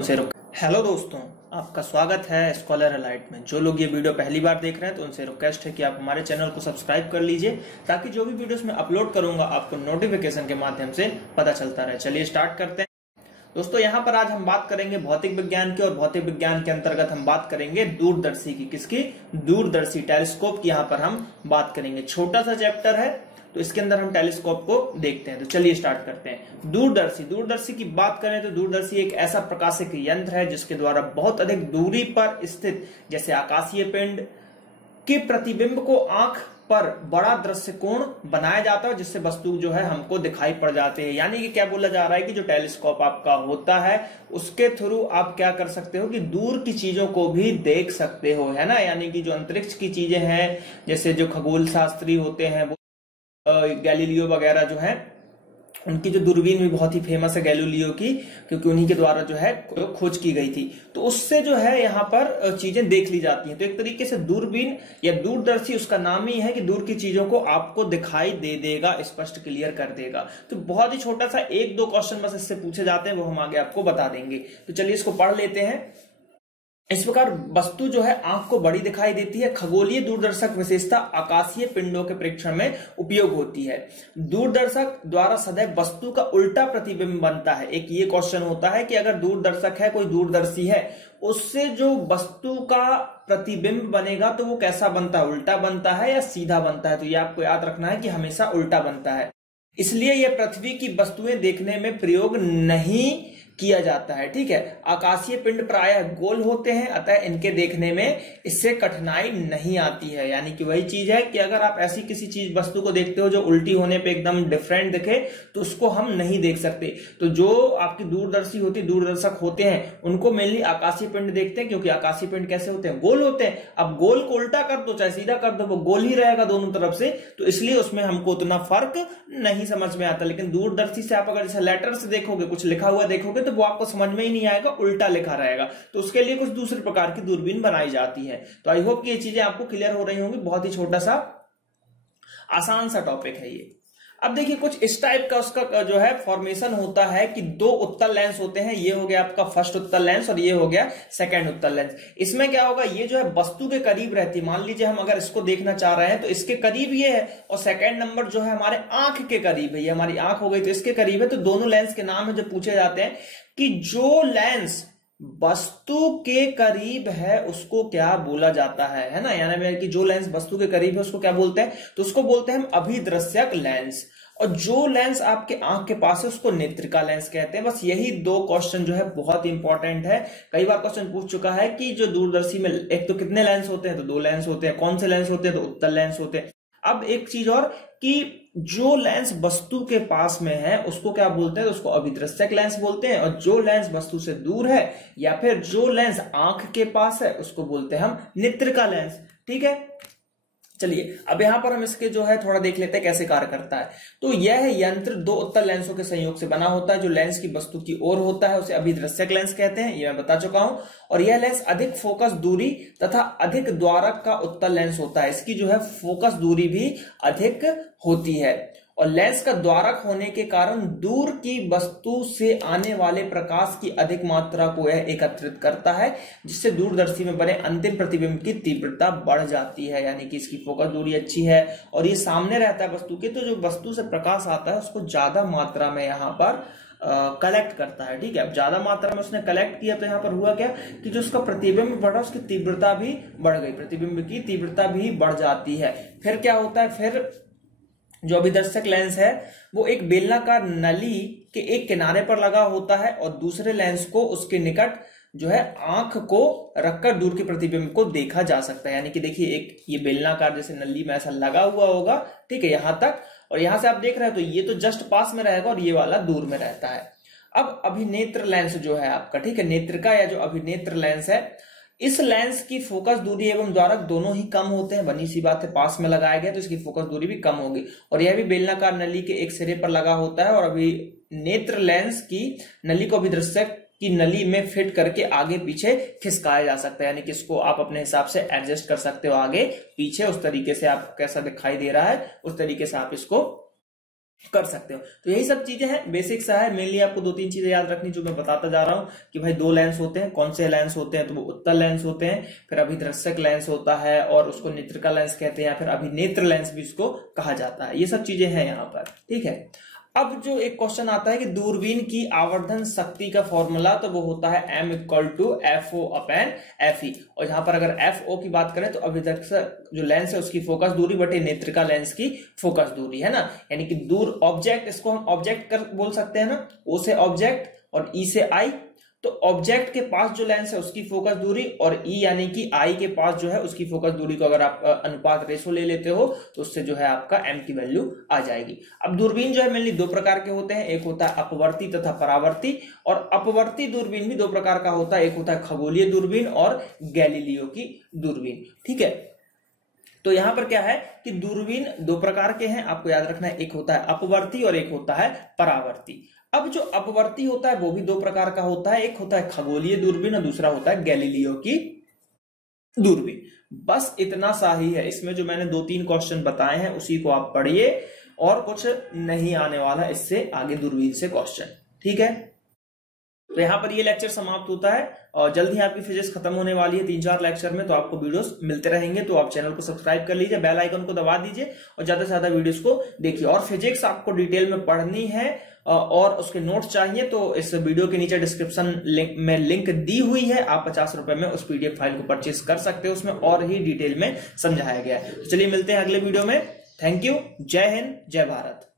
से रुक हेलो दोस्तों, आपका स्वागत है स्कॉलर एलाइट में। जो लोग ये वीडियो पहली बार देख रहे हैं तो उनसे रिक्वेस्ट है कि आप हमारे चैनल को सब्सक्राइब कर लीजिए ताकि जो भी वीडियोस मैं अपलोड करूंगा आपको नोटिफिकेशन के माध्यम से पता चलता रहे। चलिए स्टार्ट करते हैं दोस्तों। यहाँ पर आज हम बात करेंगे भौतिक विज्ञान की, और भौतिक विज्ञान के अंतर्गत हम बात करेंगे दूरदर्शी की। किसकी? दूरदर्शी, टेलीस्कोप की यहाँ पर हम बात करेंगे। छोटा सा चैप्टर है तो इसके अंदर हम टेलीस्कोप को देखते हैं। तो चलिए स्टार्ट करते हैं। दूरदर्शी की बात करें तो दूरदर्शी एक ऐसा प्रकाशिक यंत्र है जिसके द्वारा बहुत अधिक दूरी पर स्थित जैसे आकाशीय पिंड के प्रतिबिंब को आंख पर बड़ा दृश्य कोण बनाया जाता है, जिससे वस्तु जो है हमको दिखाई पड़ जाते हैं। यानी कि क्या बोला जा रहा है कि जो टेलीस्कोप आपका होता है उसके थ्रू आप क्या कर सकते हो कि दूर की चीजों को भी देख सकते हो, है ना। यानी कि जो अंतरिक्ष की चीजें हैं, जैसे जो खगोल शास्त्री होते हैं वो गैलीलियो वगैरह जो है, उनकी जो दूरबीन भी बहुत ही फेमस है गैलीलियो की, क्योंकि उन्हीं के द्वारा जो है खोज की गई थी। तो उससे जो है यहाँ पर चीजें देख ली जाती हैं। तो एक तरीके से दूरबीन या दूरदर्शी, उसका नाम ही है कि दूर की चीजों को आपको दिखाई दे देगा, स्पष्ट क्लियर कर देगा। तो बहुत ही छोटा सा एक दो क्वेश्चन बस इससे पूछे जाते हैं, वो हम आगे आपको बता देंगे। तो चलिए इसको पढ़ लेते हैं। इस प्रकार वस्तु जो है आंख को बड़ी दिखाई देती है। खगोलीय दूरदर्शक विशेषता आकाशीय पिंडों के परीक्षण में उपयोग होती है। दूरदर्शक द्वारा सदैव वस्तु का उल्टा प्रतिबिंब बनता है। एक ये क्वेश्चन होता है कि अगर दूरदर्शक है, कोई दूरदर्शी है, उससे जो वस्तु का प्रतिबिंब बनेगा तो वो कैसा बनता है? उल्टा बनता है या सीधा बनता है? तो ये आपको याद रखना है कि हमेशा उल्टा बनता है। इसलिए यह पृथ्वी की वस्तुएं देखने में प्रयोग नहीं किया जाता है। ठीक है, आकाशीय पिंड प्रायः गोल होते हैं, अतः इनके देखने में इससे कठिनाई नहीं आती है। यानी कि वही चीज है कि अगर आप ऐसी किसी चीज वस्तु को देखते हो जो उल्टी होने पे एकदम डिफरेंट दिखे तो उसको हम नहीं देख सकते। तो जो आपकी दूरदर्शी होती, दूरदर्शक होते हैं, उनको मेनली आकाशीय पिंड देखते हैं, क्योंकि आकाशीय पिंड कैसे होते हैं? गोल होते हैं। अब गोल को उल्टा कर दो चाहे सीधा कर दो, वो गोल ही रहेगा दोनों तरफ से, तो इसलिए उसमें हमको उतना फर्क नहीं समझ में आता। लेकिन दूरदर्शी से आप अगर जैसे लेटर से देखोगे, कुछ लिखा हुआ देखोगे, तो वो आपको समझ में ही नहीं आएगा, उल्टा लिखा रहेगा। तो उसके लिए कुछ दूसरे प्रकार की दूरबीन बनाई जाती है। तो आई होप कि ये चीजें आपको क्लियर हो रही होंगी। बहुत ही छोटा सा आसान सा टॉपिक है ये। अब देखिए कुछ इस टाइप का उसका जो है फॉर्मेशन होता है कि दो उत्तल लेंस होते हैं। ये हो गया आपका फर्स्ट उत्तल लेंस और ये हो गया सेकंड उत्तल लेंस। इसमें क्या होगा, ये जो है वस्तु के करीब रहती है। मान लीजिए हम अगर इसको देखना चाह रहे हैं तो इसके करीब ये है, और सेकंड नंबर जो है हमारे आंख के करीब है। ये हमारी आंख हो गई तो इसके करीब है। तो दोनों लेंस के नाम है जो पूछे जाते हैं कि जो लेंस वस्तु के करीब है उसको क्या बोला जाता है ना। यानी कि जो लेंस वस्तु के करीब है उसको क्या बोलते हैं? तो उसको बोलते हैं हम अभिदृश्यक लेंस। और जो लेंस आपके आंख के पास है उसको नेत्रिका लेंस कहते हैं। बस यही दो क्वेश्चन जो है बहुत इंपॉर्टेंट है। कई बार क्वेश्चन पूछ चुका है कि जो दूरदर्शी में एक तो कितने लेंस होते हैं? तो दो लेंस होते हैं। कौन से लेंस होते हैं? तो उत्तल लेंस होते हैं। अब एक चीज और कि जो लेंस वस्तु के पास में है उसको क्या बोलते हैं? तो उसको अभिदृश्यक लेंस बोलते हैं। और जो लेंस वस्तु से दूर है या फिर जो लेंस आंख के पास है उसको बोलते हैं हम नेत्रिका लेंस। ठीक है, चलिए अब यहां पर हम इसके जो है थोड़ा देख लेते हैं कैसे कार्य करता है। तो यह यंत्र दो उत्तल लेंसों के संयोग से बना होता है। जो लेंस की वस्तु की ओर होता है उसे अभिदृश्यक लेंस कहते हैं, ये मैं बता चुका हूं। और यह लेंस अधिक फोकस दूरी तथा अधिक द्वारक का उत्तल लेंस होता है। इसकी जो है फोकस दूरी भी अधिक होती है और लेंस का द्वारक होने के कारण दूर की वस्तु से आने वाले प्रकाश की अधिक मात्रा को यह एकत्रित करता है, जिससे दूरदर्शी में बने अंतिम प्रतिबिंब की तीव्रता बढ़ जाती है। यानी कि इसकी फोकस दूरी अच्छी है और ये सामने रहता है वस्तु के, तो जो वस्तु से प्रकाश आता है उसको ज्यादा मात्रा में यहाँ पर कलेक्ट करता है। ठीक है, अब ज्यादा मात्रा में उसने कलेक्ट किया तो यहाँ पर हुआ क्या कि जो उसका प्रतिबिंब बढ़ा उसकी तीव्रता भी बढ़ गई, प्रतिबिंब की तीव्रता भी बढ़ जाती है। फिर क्या होता है, फिर जो अभिदर्शक लेंस है वो एक बेलनाकार नली के एक किनारे पर लगा होता है और दूसरे लेंस को उसके निकट जो है आंख को रखकर दूर के प्रतिबिंब को देखा जा सकता है। यानी कि देखिए एक ये बेलनाकार जैसे नली में ऐसा लगा हुआ होगा, ठीक है, यहां तक, और यहां से आप देख रहे हैं तो ये तो जस्ट पास में रहेगा और ये वाला दूर में रहता है। अब अभिनेत्र लेंस जो है आपका, ठीक है, नेत्रिका या जो अभिनेत्र लेंस है, इस लेंस की फोकस दूरी एवं द्वारक दोनों ही कम होते हैं। बनी सी बात है, पास में लगाया गया तो इसकी फोकस दूरी भी कम होगी। और यह भी बेलनाकार नली के एक सिरे पर लगा होता है और अभी नेत्र लेंस की नली को अभिदृश्यक की नली में फिट करके आगे पीछे खिसकाया जा सकता है। यानी कि इसको आप अपने हिसाब से एडजस्ट कर सकते हो आगे पीछे, उस तरीके से आप कैसा दिखाई दे रहा है उस तरीके से आप इसको कर सकते हो। तो यही सब चीजें हैं, बेसिक सा है। मेनली आपको 2-3 चीजें याद रखनी जो मैं बताता जा रहा हूं कि भाई 2 लेंस होते हैं। कौन से लेंस होते हैं? तो वो उत्तल लेंस होते हैं, फिर अभिदर्शक लेंस होता है और उसको नेत्रिका लेंस कहते हैं, या फिर अभिनेत्र लेंस भी इसको कहा जाता है। ये सब चीजें हैं यहाँ पर, ठीक है। अब जो एक क्वेश्चन आता है कि दूरबीन की आवर्धन शक्ति का फॉर्मूला, तो वो होता है m = FO/FE। और यहां पर अगर FO की बात करें तो अभिदर्शक जो लेंस है उसकी फोकस दूरी बटे नेत्रिका लेंस की फोकस दूरी, है ना। यानी कि दूर ऑब्जेक्ट, इसको हम ऑब्जेक्ट कर बोल सकते हैं ना, O से ऑब्जेक्ट और E से I। तो ऑब्जेक्ट के पास जो लेंस है उसकी फोकस दूरी और E यानी कि I के पास जो है उसकी फोकस दूरी को अगर आप अनुपात रेशो ले लेते हो तो उससे जो है आपका m की वैल्यू आ जाएगी। अब दूरबीन जो है मेनली 2 प्रकार के होते हैं, एक होता है अपवर्ती तथा परावर्ती। और अपवर्ती दूरबीन भी 2 प्रकार का होता है, एक होता है खगोलीय दूरबीन और गैलीलियो की दूरबीन, ठीक है। तो यहां पर क्या है कि दूरबीन 2 प्रकार के हैं, आपको याद रखना है, एक होता है अपवर्ती और एक होता है परावर्ती। अब जो अपवर्ती होता है वो भी 2 प्रकार का होता है, एक होता है खगोलीय दूरबीन और दूसरा होता है गैलीलियो की दूरबीन। बस इतना सा ही है, इसमें जो मैंने 2-3 क्वेश्चन बताए हैं उसी को आप पढ़िए, और कुछ नहीं आने वाला इससे आगे दूरबीन से क्वेश्चन, ठीक है। तो यहाँ पर ये लेक्चर समाप्त होता है और जल्द ही आपकी फिजिक्स खत्म होने वाली है 3-4 लेक्चर में, तो आपको वीडियोस मिलते रहेंगे। तो आप चैनल को सब्सक्राइब कर लीजिए, बेल आइकन को दबा दीजिए और ज्यादा से ज्यादा वीडियोस को देखिए। और फिजिक्स आपको डिटेल में पढ़नी है और उसके नोट्स चाहिए तो इस वीडियो के नीचे डिस्क्रिप्शन में लिंक दी हुई है, आप 50 रुपए में उस PDF फाइल को परचेस कर सकते हो, उसमें और ही डिटेल में समझाया गया है। तो चलिए मिलते हैं अगले वीडियो में। थैंक यू, जय हिंद, जय भारत।